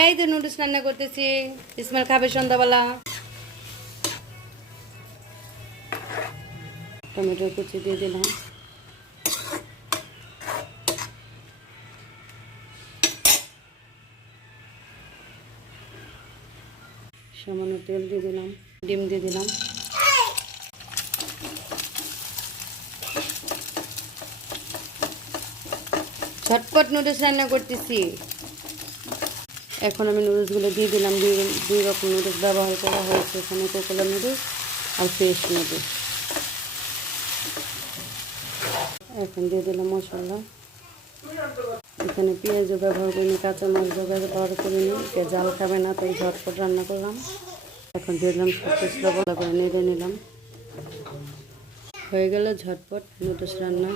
এই তো নুডলস রান্না করতেছি। ইসমাইল খাবে সন্ধ্যাবেলা। টমেটো কুচি দিয়ে দিলাম। সামান্য তেল দিয়ে দিলাম, ডিম দিয়ে দিলাম। ঝটপট নুডলস রান্না করতেছি। এখন আমি নুডলসগুলো দিয়ে দিলাম। দুই রকম নুডলস ব্যবহার করা হয়েছে এখানে, কোকোলা নুডলস আর ফ্রেশ নুডলস। এখন দিয়ে দিলাম মশলা। এখানে পেঁয়াজও ব্যবহার করিনি, কাঁচা মরিচও ব্যবহার করিনি। জাল খাবে না, তাই ঝটপট রান্না করলাম। এখন দিয়ে দিলাম সবকিছু ভালো করে নেড়ে নিলাম। হয়ে গেল ঝটপট নুডলস রান্না।